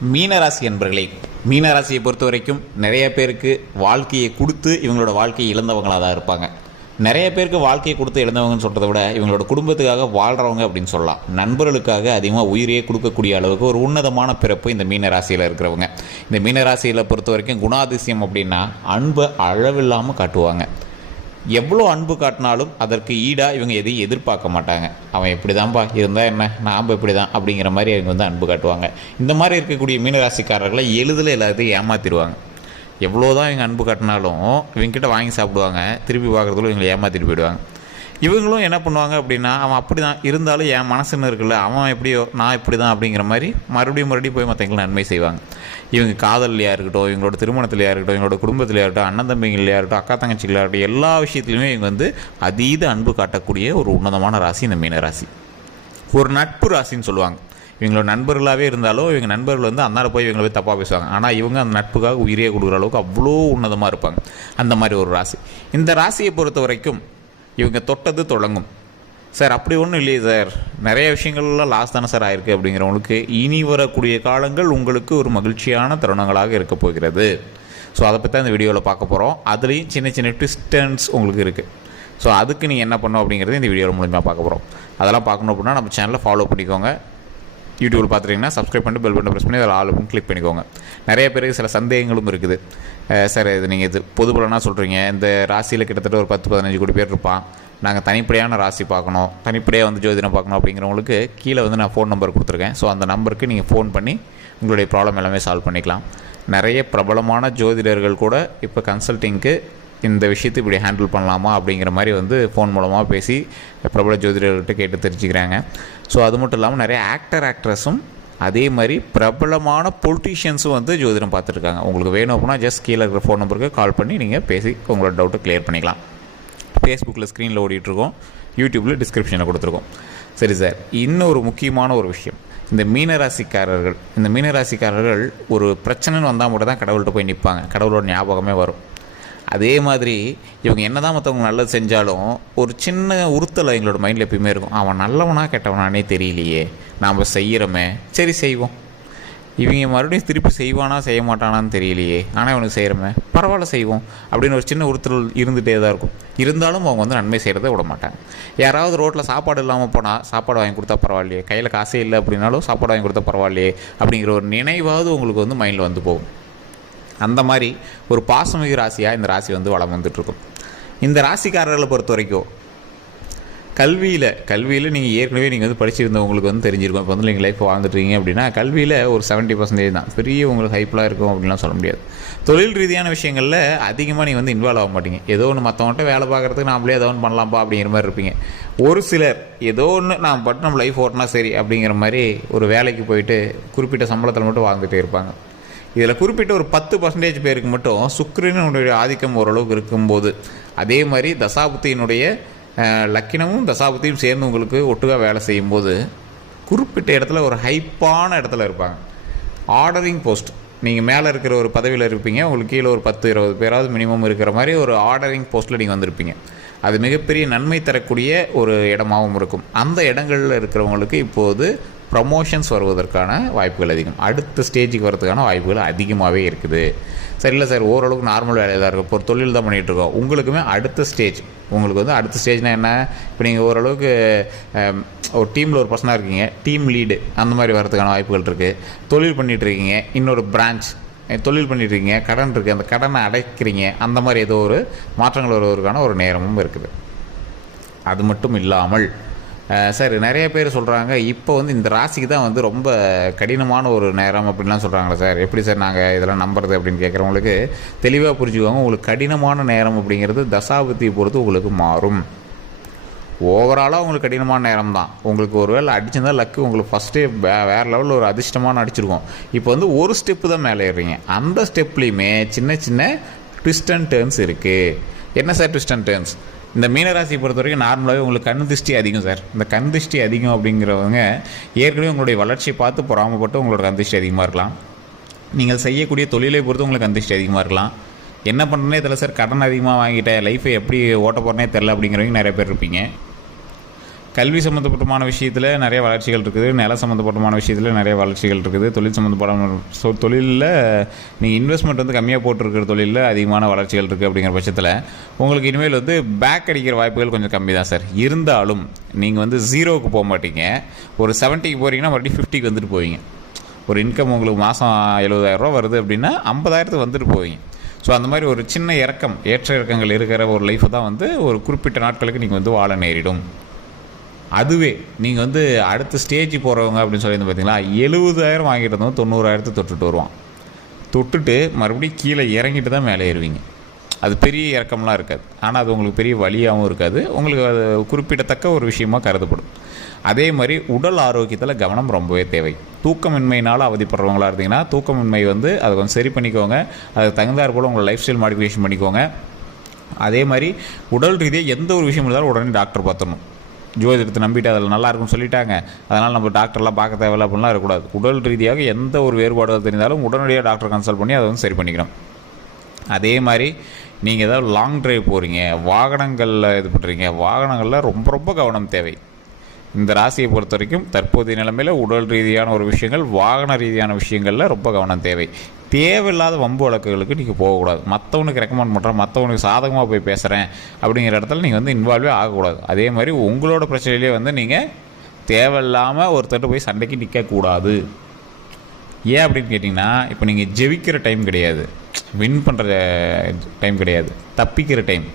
மீனராசி என்பர்களே, மீனராசியை பொறுத்த வரைக்கும் நிறைய பேருக்கு வாழ்க்கையை கொடுத்து இவங்களோட வாழ்க்கையை இழந்தவங்களாக தான் இருப்பாங்க. நிறைய பேருக்கு வாழ்க்கையை கொடுத்து இழந்தவங்கன்னு சொல்கிறத விட இவங்களோட குடும்பத்துக்காக வாழ்கிறவங்க அப்படின்னு சொல்லலாம். நண்பர்களுக்காக அதிகமாக உயிரையே கொடுக்கக்கூடிய அளவுக்கு ஒரு உன்னதமான பிறப்பு இந்த மீனராசியில் இருக்கிறவங்க. இந்த மீனராசியில் பொறுத்த வரைக்கும் குணாதிசயம் அப்படின்னா அன்பை அளவில்லாமல் காட்டுவாங்க. எவ்வளோ அன்பு காட்டினாலும் அதற்கு ஈடாக இவங்க எதையும் எதிர்பார்க்க மாட்டாங்க. அவன் இப்படி தான்ப்பா இருந்தால் என்ன, நாம் இப்படி தான் அப்படிங்கிற மாதிரி அவங்க வந்து அன்பு காட்டுவாங்க. இந்த மாதிரி இருக்கக்கூடிய மீனராசிக்காரர்களை எளிதில் எல்லாத்தையும் ஏமாற்றிடுவாங்க. எவ்வளோ தான் இவங்க அன்பு காட்டினாலும் இவங்ககிட்ட வாங்கி சாப்பிடுவாங்க, திருப்பி பார்க்குறதுல இவங்களை ஏமாற்றிட்டு போயிடுவாங்க. இவங்களும் என்ன பண்ணுவாங்க அப்படின்னா, அவன் அப்படி தான் இருந்தாலும் என் மனசுன்னு இருக்குல்ல, அவன் எப்படியோ நான் இப்படி தான் அப்படிங்கிற மாதிரி மறுபடியும் போய் மற்றவங்களை நன்மை செய்வாங்க. இவங்க காதல்லையாக இருக்கட்டும், இவங்களோட திருமணத்திலையாக இருக்கட்டும், இவங்களோட குடும்பத்திலையாக இருக்கட்டும், அண்ணன் தம்பிங்களையாக இருக்கட்டும், அக்கா தங்கச்சிகளாக இருக்கட்டும், எல்லா விஷயத்துலையுமே இவங்க வந்து அதீத அன்பு காட்டக்கூடிய ஒரு உன்னதமான ராசி இந்த மீனராசி. ஒரு நட்பு ராசின்னு சொல்லுவாங்க. இவங்களோட நண்பர்களாகவே இருந்தாலும் இவங்க நண்பர்கள் வந்து அந்தாண்ட போய் இவங்களை போய் தப்பாக பேசுவாங்க. ஆனால் இவங்க அந்த நட்புக்காக உயிரே கொடுக்குற அளவுக்கு அவ்வளோ உன்னதமாக இருப்பாங்க. அந்த மாதிரி ஒரு ராசி. இந்த ராசியை பொறுத்த வரைக்கும் இவங்க தொட்டது தொடங்கும். சார் அப்படி ஒன்றும் இல்லையே சார், நிறைய விஷயங்கள்லாம் லாஸ் தானே சார் ஆயிருக்கு அப்படிங்கிறவங்களுக்கு இனி வரக்கூடிய காலங்கள் உங்களுக்கு ஒரு மகிழ்ச்சியான தருணங்களாக இருக்க போகிறது. ஸோ அதை பற்றி அந்த வீடியோவில் பார்க்க போகிறோம். அதுலேயும் சின்ன சின்ன ட்விஸ்டன்ஸ் உங்களுக்கு இருக்குது. ஸோ அதுக்கு நீங்கள் என்ன பண்ணணும் அப்படிங்கிறது இந்த வீடியோவில் மூலமாக பார்க்க போகிறோம். அதெல்லாம் பார்க்கணும் அப்படின்னா நம்ம சேனலை ஃபாலோ பண்ணிக்கோங்க. யூடியூப்பில் பார்த்துட்டிங்கன்னா சப்ஸ்கிரைப் பண்ணிட்டு பெல் பட்டன் ப்ரெஸ் பண்ணி அதில் ஆல் அப்படின்னு கிளிக் பண்ணிக்கோங்க. நிறைய பேருக்கு சில சந்தேகங்களும் இருக்குது. சார் இது நீங்கள் இது பொது பலனாக சொல்கிறீங்க, இந்த ராசியில் கிட்டத்தட்ட ஒரு 10-15 கோடி பேர் இருப்பான், நாங்கள் தனிப்படையான ராசி பார்க்கணும், தனிப்படையாக வந்து ஜோதிடம் பார்க்கணும் அப்படிங்கிறவங்களுக்கு கீழே வந்து நான் ஃபோன் நம்பர் கொடுத்துருக்கேன். ஸோ அந்த நம்பருக்கு நீங்கள் ஃபோன் பண்ணி உங்களுடைய ப்ராப்ளம் எல்லாமே சால்வ் பண்ணிக்கலாம். நிறைய பிரபலமான ஜோதிடர்கள் கூட இப்போ கன்சல்ட்டிங்க்கு இந்த விஷயத்தை இப்படி ஹேண்டில் பண்ணலாமா அப்படிங்கிற மாதிரி வந்து ஃபோன் மூலமாக பேசி பிரபல ஜோதிடர்கள்ட்ட கேட்டு தெரிஞ்சுக்கிறாங்க. ஸோ அது மட்டும் இல்லாமல் நிறைய ஆக்ட்ரஸும் அதே மாதிரி பிரபலமான பொலிட்டீஷியன்ஸும் வந்து ஜோதிடம் பார்த்துருக்காங்க. உங்களுக்கு வேணும் அப்படின்னா ஜஸ்ட் கீழே இருக்கிற ஃபோன் நம்பருக்கு கால் பண்ணி நீங்கள் பேசி உங்களோட டவுட்டை கிளியர் பண்ணிக்கலாம். ஃபேஸ்புக்கில் ஸ்க்ரீனில் ஓடிட்டுருக்கோம், யூடியூப்பில் டிஸ்கிரிப்ஷனில் கொடுத்துருக்கோம். சரி சார், இன்னொரு முக்கியமான ஒரு விஷயம், இந்த மீனராசிக்காரர்கள் ஒரு பிரச்சனைன்னு வந்தால் மட்டும் தான் கடவுள்கிட்ட போய் நிற்பாங்க, கடவுளோட ஞாபகமே வரும். அதே மாதிரி இவங்க என்ன தான் மற்றவங்க நல்லது செஞ்சாலும் ஒரு சின்ன உறுத்தல் எங்களோட மைண்டில் எப்பயுமே இருக்கும். அவன் நல்லவனா கெட்டவனானே தெரியலையே, நாம் செய்கிறோமே, சரி செய்வோம், இவங்க மறுபடியும் திருப்பி செய்வானா செய்ய மாட்டானான்னு தெரியலையே, ஆனால் இவனுக்கு செய்கிறோமே, பரவாயில்ல செய்வோம் அப்படின்னு ஒரு சின்ன உறுத்தல் இருந்துகிட்டே தான் இருக்கும். இருந்தாலும் அவங்க வந்து நன்மை செய்கிறத விட மாட்டாங்க. யாராவது ரோட்டில் சாப்பாடு இல்லாமல் போனால் சாப்பாடு வாங்கி கொடுத்தா பரவாயில்லையே, கையில் காசே இல்லை அப்படின்னாலும் சாப்பாடு வாங்கி கொடுத்தா பரவாயில்லையே அப்படிங்கிற ஒரு நினைவாவது உங்களுக்கு வந்து மைண்டில் வந்து போகும். அந்த மாதிரி ஒரு பாசமிகு ராசியாக இந்த ராசி வந்து வளம் வந்துட்டுருக்கும். இந்த ராசிக்காரர்களை பொறுத்த வரைக்கும் கல்வியில் நீங்கள் ஏற்கனவே நீங்கள் வந்து படிச்சிருந்தவங்களுக்கு வந்து தெரிஞ்சிருக்கும். இப்போ வந்து நீங்கள் லைஃப் வாழ்ந்துட்டுருக்கீங்க அப்படின்னா கல்வியில் ஒரு 70% தான், பெரிய உங்களுக்கு ஹைப்லாம் இருக்கும் அப்படின்லாம் சொல்ல முடியாது. தொழில் ரீதியான விஷயங்களில் அதிகமாக நீங்கள் வந்து இன்வால்வ் ஆக மாட்டீங்க. ஏதோ ஒன்று மற்றவங்கள்ட்ட வேலை பார்க்குறதுக்கு நாமளே ஏதோ ஒன்று பண்ணலாம்ப்பா அப்படிங்கிற மாதிரி இருப்பீங்க. ஒரு சிலர் ஏதோ ஒன்று நாம் பட்டு நம்ம லைஃப் ஓட்டினா சரி அப்படிங்கிற மாதிரி ஒரு வேலைக்கு போயிட்டு குறிப்பிட்ட சம்பளத்தில் மட்டும் வாழ்ந்துகிட்டே இருப்பாங்க. இதில் குறிப்பிட்ட ஒரு 10% பேருக்கு மட்டும் சுக்கிரனுடைய ஆதிக்கம் ஓரளவுக்கு இருக்கும்போது, அதே மாதிரி தசாபுத்தியினுடைய லக்கினமும் தசாபுத்தியும் சேர்ந்து உங்களுக்கு ஒட்டுக்காக வேலை செய்யும்போது குறிப்பிட்ட இடத்துல ஒரு ஹைப்பான இடத்துல இருப்பாங்க. ஆர்டரிங் போஸ்ட், நீங்கள் மேலே இருக்கிற ஒரு பதவியில் இருப்பீங்க, உங்களுக்கு கீழே ஒரு 10-20 பேராவது மினிமம் இருக்கிற மாதிரி ஒரு ஆர்டரிங் போஸ்ட்டில் நீங்கள் வந்திருப்பீங்க. அது மிகப்பெரிய நன்மை தரக்கூடிய ஒரு இடமாகவும் இருக்கும். அந்த இடங்களில் இருக்கிறவங்களுக்கு இப்போது ப்ரமோஷன்ஸ் வருவதற்கான வாய்ப்புகள் அதிகம், அடுத்த ஸ்டேஜுக்கு வரதுக்கான வாய்ப்புகள் அதிகமாகவே இருக்குது. சரியில்லை சார், ஓரளவுக்கு நார்மல் வேலையாக தான் இருக்கும், இப்போ ஒரு தொழில் தான் பண்ணிகிட்ருக்கோம், உங்களுக்குமே அடுத்த ஸ்டேஜ், உங்களுக்கு வந்து அடுத்த ஸ்டேஜ்னால் என்ன, இப்போ நீங்கள் ஓரளவுக்கு ஒரு டீமில் ஒரு பர்சனாக இருக்கீங்க, டீம் லீடு அந்த மாதிரி வரதுக்கான வாய்ப்புகள் இருக்குது. தொழில் பண்ணிகிட்ருக்கீங்க, இன்னொரு பிரான்ச் தொழில் பண்ணிகிட்ருக்கீங்க, கடன் இருக்குது, அந்த கடனை அடைக்கிறீங்க, அந்த மாதிரி ஏதோ ஒரு மாற்றங்கள் வருவதற்கான ஒரு நேரமும் இருக்குது. அது மட்டும் இல்லாமல் சார் நிறைய பேர் சொல்கிறாங்க இப்போ வந்து இந்த ராசிக்கு தான் வந்து ரொம்ப கடினமான ஒரு நேரம் அப்படின்லாம் சொல்கிறாங்களே சார், எப்படி சார் நாங்கள் இதெல்லாம் நம்புறது அப்படின்னு கேட்குறவங்களுக்கு தெளிவாக புரிஞ்சுக்குவாங்க. உங்களுக்கு கடினமான நேரம் அப்படிங்கிறது தசாபுத்தியை பொறுத்து உங்களுக்கு மாறும். ஓவராலாக உங்களுக்கு கடினமான நேரம் தான். உங்களுக்கு ஒரு வேளை அடிச்சிருந்தால் லக்கு உங்களுக்கு ஃபஸ்ட்டே வேறு லெவலில் ஒரு அதிர்ஷ்டமான அடிச்சிருக்கோம். இப்போ வந்து ஒரு ஸ்டெப்பு தான் மேலே ஏறுறீங்க, அந்த ஸ்டெப்லேயுமே சின்ன சின்ன ட்விஸ்ட் அண்ட் டேர்ன்ஸ் இருக்குது. என்ன சார் ட்விஸ்ட் அண்ட் டேர்ன்ஸ்? இந்த மீனராசியை பொறுத்த வரைக்கும் நார்மலாகவே உங்களுக்கு கண் திருஷ்டி அதிகம் சார். இந்த கண் திருஷ்டி அதிகம் அப்படிங்கிறவங்க ஏற்கனவே உங்களுடைய வளர்ச்சியை பார்த்து பொறாமப்பட்டு உங்களோட கண் திருஷ்டி அதிகமாக இருக்கலாம். நீங்கள் செய்யக்கூடிய தொழிலை பொறுத்து உங்களுக்கு கண் திருஷ்டி அதிகமாக இருக்கலாம். என்ன பண்ணுறனே தெரியல சார், கடன் அதிகமாக வாங்கிட்டேன், லைஃபை எப்படி ஓட்ட போகிறனே தெரில அப்படிங்கிறவங்க நிறைய பேர் இருப்பீங்க. கல்வி சம்மந்தப்பட்டமான விஷயத்தில் நிறைய வளர்ச்சிகள் இருக்குது, நில சம்மந்தப்பட்டமான விஷயத்தில் நிறைய வளர்ச்சிகள் இருக்குது, தொழில் சம்மந்தப்பட்ட தொழிலில் நீங்கள் இன்வெஸ்ட்மெண்ட் வந்து கம்மியாக போட்டிருக்கிற தொழிலில் அதிகமான வளர்ச்சிகள் இருக்குது. அப்படிங்கிற பட்சத்தில் உங்களுக்கு இனிமேல் வந்து பேக் அடிக்கிற வாய்ப்புகள் கொஞ்சம் கம்மி தான் சார். இருந்தாலும் நீங்கள் வந்து 0க்கு போக மாட்டீங்க. ஒரு 70க்கு போகிறீங்கன்னா மறுபடியும் 50க்கு வந்துட்டு போவீங்க. ஒரு இன்கம் உங்களுக்கு மாதம் 70,000 வருது அப்படின்னா 50,000த்துக்கு வந்துட்டு போவீங்க. ஸோ அந்த மாதிரி ஒரு சின்ன இறக்கம், ஏற்ற இறக்கங்கள் இருக்கிற ஒரு லைஃப்பை தான் வந்து ஒரு குறிப்பிட்ட நாட்களுக்கு நீங்கள் வந்து வாழ நேரிடும். அதுவே நீங்கள் வந்து அடுத்த ஸ்டேஜ் போகிறவங்க அப்படின்னு சொல்லி பார்த்தீங்களா, 70,000 வாங்கிட்டு இருந்தோம் 90,000 தொட்டுட்டு வருவான். தொட்டுட்டு மறுபடியும் கீழே இறங்கிட்டு தான் மேலே ஏறுவீங்க. அது பெரிய இறக்கம்லாம் இருக்காது, ஆனால் அது உங்களுக்கு பெரிய வலியாகவும் இருக்காது, உங்களுக்கு அது குறிப்பிடத்தக்க ஒரு விஷயமாக கருதப்படும். அதே மாதிரி உடல் ஆரோக்கியத்தில் கவனம் ரொம்பவே தேவை. தூக்கமின்மையினால் அவதிப்படுறவங்களா இருந்தீங்கன்னா தூக்கமின்மை வந்து அதை கொஞ்சம் சரி பண்ணிக்கோங்க. அதுக்கு தகுந்தாற் போல் உங்களை லைஃப் ஸ்டைல் மாடிஃபிகேஷன் பண்ணிக்கோங்க. அதே மாதிரி உடல் ரீதியாக எந்த ஒரு விஷயம் இருந்தாலும் உடனே டாக்டர் பார்த்துடணும். ஜோதிடத்தை நம்பிட்டு அதில் நல்லா இருக்குன்னு சொல்லிட்டாங்க, அதனால் நம்ம டாக்டர்லாம் பார்க்க தேவையில்ல அப்படின்லாம் இருக்கக்கூடாது. உடல் ரீதியாக எந்த ஒரு வேறுபாடுகள் தெரிந்தாலும் உடனடியாக டாக்டர் கன்சல்ட் பண்ணி அதை வந்து சரி பண்ணிக்கணும். அதே மாதிரி நீங்கள் ஏதாவது லாங் ட்ரைவ் போகிறீங்க, வாகனங்களில் இது பண்ணுறீங்க, வாகனங்களில் ரொம்ப ரொம்ப கவனம் தேவை. இந்த ராசியை பொறுத்த வரைக்கும் தற்போதைய நிலைமையில் உடல் ரீதியான ஒரு விஷயங்கள், வாகன ரீதியான விஷயங்களில் ரொம்ப கவனம் தேவை. தேவையில்லாத வம்பு வழக்குகளுக்கு நீங்கள் போகக்கூடாது. மற்றவனுக்கு ரெக்கமெண்ட் பண்ணுறேன், மற்றவனுக்கு சாதகமாக போய் பேசுகிறேன் அப்படிங்கிற இடத்துல நீங்கள் வந்து இன்வால்வே ஆகக்கூடாது. அதே மாதிரி உங்களோட பிரச்சனையிலே வந்து நீங்கள் தேவையில்லாமல் ஒருத்தர்கிட்ட போய் சண்டைக்கு நிற்கக்கூடாது. ஏன் அப்படின்னு கேட்டிங்கன்னா, இப்போ நீங்கள் ஜெயிக்கிற டைம் கிடையாது, வின் பண்ணுற டைம் கிடையாது, தப்பிக்கிற டைம்.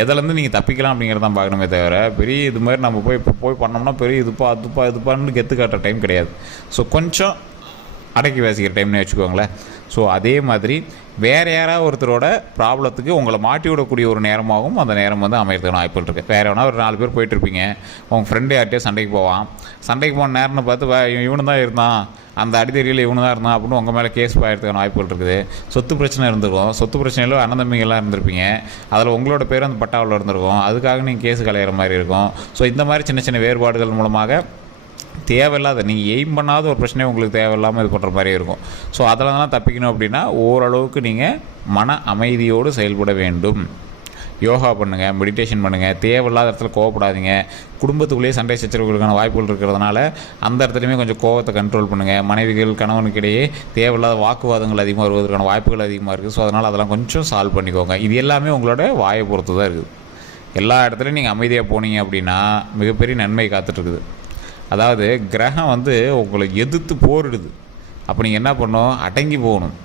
எதிலேருந்து நீங்கள் தப்பிக்கலாம் அப்படிங்கிறதான் பார்க்கணுமே தவிர, பெரிய இது மாதிரி நம்ம போய் பண்ணோம்னா பெரிய இதுப்பான்னு கெத்து காட்டுற டைம் கிடையாது. ஸோ கொஞ்சம் அடக்கி வாசிக்கிற டைம்னு வச்சுக்கோங்களேன். ஸோ அதே மாதிரி வேறு யாராவது ஒருத்தரோட ப்ராப்ளத்துக்கு உங்களை மாட்டி விடக்கூடிய ஒரு நேரமாகவும் அந்த நேரம் வந்து அமையறதுக்கான வாய்ப்புகள் இருக்குது. வேறு எவனா ஒரு 4 பேர் போயிட்டுருப்பீங்க, உங்கள் ஃப்ரெண்டு யார்கிட்டயோ சண்டைக்கு போன நேரம்னு பார்த்து இவனு தான் இருந்தான், அந்த அடித்தறியில் இவனு தான் இருந்தான் அப்படின்னு உங்கள் மேலே கேஸ் பாயறதுக்கான வாய்ப்புகள் இருக்குது. சொத்து பிரச்சனை இருந்திருக்கும், சொத்து பிரச்சனையில் அண்ணன் தம்பிங்கெல்லாம் இருந்திருப்பீங்க, அதில் உங்களோட பேர் அந்த பட்டாவில் இருந்திருக்கும், அதுக்காக நீங்கள் கேஸ் கலையிற மாதிரி இருக்கும். ஸோ இந்த மாதிரி சின்ன சின்ன வேறுபாடுகள் மூலமாக தேவையில்லாத நீங்கள் எய்ம் பண்ணாத ஒரு பிரச்சனையை உங்களுக்கு தேவையில்லாமல் இது பண்ணுற மாதிரி இருக்கும். ஸோ அதெல்லாம் தப்பிக்கணும் அப்படின்னா ஓரளவுக்கு நீங்கள் மன அமைதியோடு செயல்பட வேண்டும். யோகா பண்ணுங்கள், மெடிடேஷன் பண்ணுங்கள், தேவையில்லாத இடத்துல கோவப்படாதீங்க. குடும்பத்துக்குள்ளேயே சண்டை சச்சரவுகளுக்கான வாய்ப்புகள் இருக்கிறதுனால அந்த இடத்துலையுமே கொஞ்சம் கோவத்தை கண்ட்ரோல் பண்ணுங்கள். மனைவிகள் கணவனுக்கிடையே தேவையில்லாத வாக்குவாதங்கள் அதிகமாக வருவதற்கான வாய்ப்புகள் அதிகமாக இருக்குது. ஸோ அதனால் அதெல்லாம் கொஞ்சம் சால்வ் பண்ணிக்கோங்க. இது எல்லாமே உங்களோட வாயை பொறுத்து தான் இருக்குது. எல்லா இடத்துலையும் நீங்கள் அமைதியாக போனீங்க அப்படின்னா மிகப்பெரிய நன்மை காத்துட்ருக்குது. அதாவது கிரகம் வந்து உங்களை எதிர்த்து போரிடுது. அப்போ நீங்கள் என்ன பண்ணணும், அடங்கி போகணும்.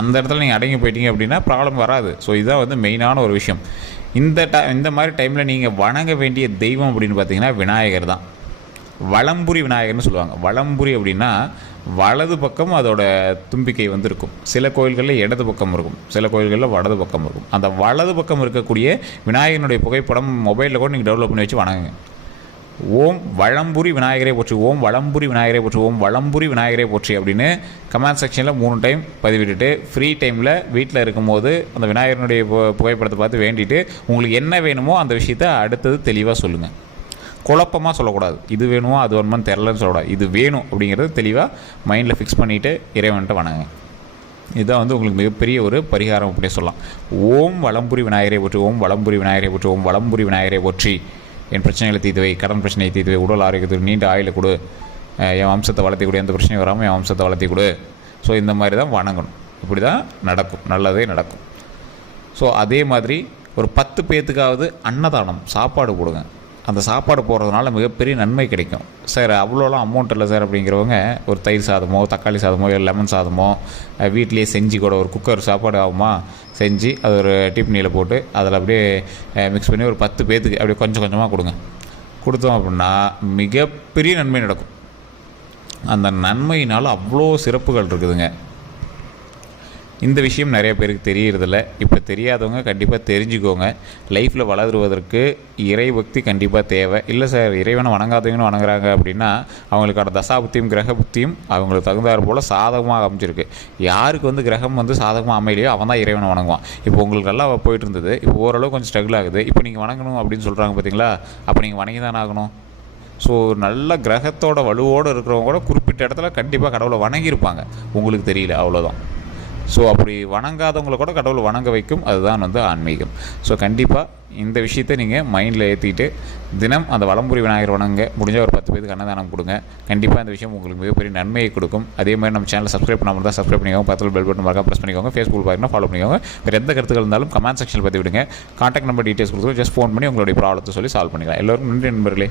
அந்த இடத்துல நீங்கள் அடங்கி போயிட்டீங்க அப்படின்னா ப்ராப்ளம் வராது. ஸோ இதுதான் வந்து மெயினான ஒரு விஷயம். இந்த மாதிரி டைமில் நீங்கள் வணங்க வேண்டிய தெய்வம் அப்படின்னு பார்த்தீங்கன்னா விநாயகர் தான். வலம்புரி விநாயகர்னு சொல்லுவாங்க. வலம்புரி அப்படின்னா வலது பக்கம் அதோட தும்பிக்கை வந்து இருக்கும். சில கோயில்களில் இடது பக்கம் இருக்கும், சில கோயில்களில் வலது பக்கம் இருக்கும். அந்த வலது பக்கம் இருக்கக்கூடிய விநாயகனுடைய புகைப்படம் மொபைலில் கூட நீங்கள் டெவலப் பண்ணி வச்சு வணங்குங்க. ஓம் வலம்புரி விநாயகரை போற்றி, ஓம் வலம்புரி விநாயகரை போற்றி, ஓம் வலம்புரி விநாயகரை போற்றி அப்படின்னு கமெண்ட் செக்ஷனில் 3 டைம் பதிவிட்டுட்டு ஃப்ரீ டைமில் வீட்டில் இருக்கும்போது அந்த விநாயகனுடைய புகைப்படத்தை பார்த்து வேண்டிட்டு உங்களுக்கு என்ன வேணுமோ அந்த விஷயத்தை அடுத்தது தெளிவாக சொல்லுங்கள். குழப்பமாக சொல்லக்கூடாது. இது வேணுமோ அது வேணுமான்னு தெரிலன்னு சொல்லக்கூடாது. இது வேணும் அப்படிங்கிறது தெளிவாக மைண்டில் ஃபிக்ஸ் பண்ணிவிட்டு இறைவன்ட்ட வணங்குங்க. இதுதான் வந்து உங்களுக்கு மிகப்பெரிய ஒரு பரிகாரம் அப்படியே சொல்லலாம். ஓம் வலம்புரி விநாயகரை போற்றி, ஓம் வலம்புரி விநாயகரை போற்றி, ஓம் வலம்புரி விநாயகரை போற்றி. என் பிரச்சனைகளை தீர்த்துவை, கடன் பிரச்சனையை தீர்த்துவை, உடல் ஆரோக்கியத்துக்கு நீண்ட ஆயுளை கொடு, என் வம்சத்தை வளர்த்தி கொடு, எந்த பிரச்சனையும் வராமல் என் வம்சத்தை வளர்த்தி கொடு. ஸோ இந்த மாதிரி தான் வணங்கணும். இப்படி தான் நடக்கும், நல்லதே நடக்கும். ஸோ அதே மாதிரி ஒரு 10 பேர்த்துக்காவது அன்னதானம் சாப்பாடு போடுங்க. அந்த சாப்பாடு போடுறதுனால மிகப்பெரிய நன்மை கிடைக்கும். சார் அவ்வளோலாம் அமௌண்ட் இல்லை சார் அப்படிங்கிறவங்க ஒரு தயிர் சாதமோ தக்காளி சாதமோ இல்லை லெமன் சாதமோ வீட்டிலேயே செஞ்சு கூட ஒரு குக்கர் சாப்பாடு ஆகுமா செஞ்சு அது ஒரு டிப்னியில் போட்டு அதில் அப்படியே மிக்ஸ் பண்ணி ஒரு 10 பேர்த்துக்கு அப்படியே கொஞ்சம் கொஞ்சமாக கொடுங்க. கொடுத்தோம் அப்படின்னா மிகப்பெரிய நன்மை நடக்கும். அந்த நன்மையினால் அவ்வளோ சிறப்புகள் இருக்குதுங்க. இந்த விஷயம் நிறைய பேருக்கு தெரியறதில்ல. இப்போ தெரியாதவங்க கண்டிப்பாக தெரிஞ்சுக்கோங்க. லைஃப்பில் வளருவதற்கு இறைபக்தி கண்டிப்பாக தேவை. இல்லை சார் இறைவனை வணங்காதவங்கன்னு வணங்குறாங்க அப்படின்னா அவங்களுக்கான தசாபுத்தியும் கிரக புத்தியும் அவங்களுக்கு தகுந்தாறு போல் சாதகமாக அமைஞ்சிருக்கு. யாருக்கு வந்து கிரகம் வந்து சாதகமாக அமையலையோ அவன் தான் இறைவனை வணங்குவான். இப்போ உங்களுக்கு நல்லா போயிட்டு இருந்தது, இப்போ ஓரளவு கொஞ்சம் ஸ்ட்ரகிள் ஆகுது, இப்போ நீங்கள் வணங்கணும் அப்படின்னு சொல்கிறாங்க பார்த்தீங்களா, அப்போ நீங்கள் வணங்கி தானே ஆகணும். ஸோ நல்ல கிரகத்தோட வலுவோடு இருக்கிறவங்க கூட குறிப்பிட்ட இடத்துல கண்டிப்பாக கடவுளை வணங்கியிருப்பாங்க, உங்களுக்கு தெரியல, அவ்வளோதான். ஸோ அப்படி வணங்காதவங்களை கூட கடவுள் வணங்க வைக்கும், அதுதான் வந்து ஆன்மீகம். ஸோ கண்டிப்பாக இந்த விஷயத்தை நீங்கள் மைண்டில் ஏற்றிட்டு தினம் அந்த வலம்புரி விநாயகர் வணங்க, முடிஞ்ச ஒரு 10 பேருக்கு அன்னதானம் கொடுங்க. கண்டிப்பாக இந்த விஷயம் உங்களுக்கு மிகப்பெரிய நன்மையை கொடுக்கும். அதே மாதிரி நம்ம சேனலை சப்ஸ்கிரைப் பண்ணாமல் தான் சப்ஸ்கிரைப் பண்ணிக்கோங்க, பக்கத்தில் பெல் பட்டன் மறக்காம ப்ரெஸ் பண்ணிக்கோங்க. ஃபேஸ்புக் பாருங்கள், ஃபாலோ பண்ணிக்கோங்க. வேறு எந்த கருத்துக்கள் இருந்தாலும் கமெண்ட் செக்ஷனில் பற்றி விடுங்க. கான்டாக்ட் நம்பர் டீட்டெயில்ஸ் கொடுத்து ஜஸ்ட் ஃபோன் பண்ணி உங்களுடைய ப்ராப்ளத்தை சொல்லி சால்வ் பண்ணிக்கலாம். எல்லோருக்கும் நன்றி நண்பர்களே.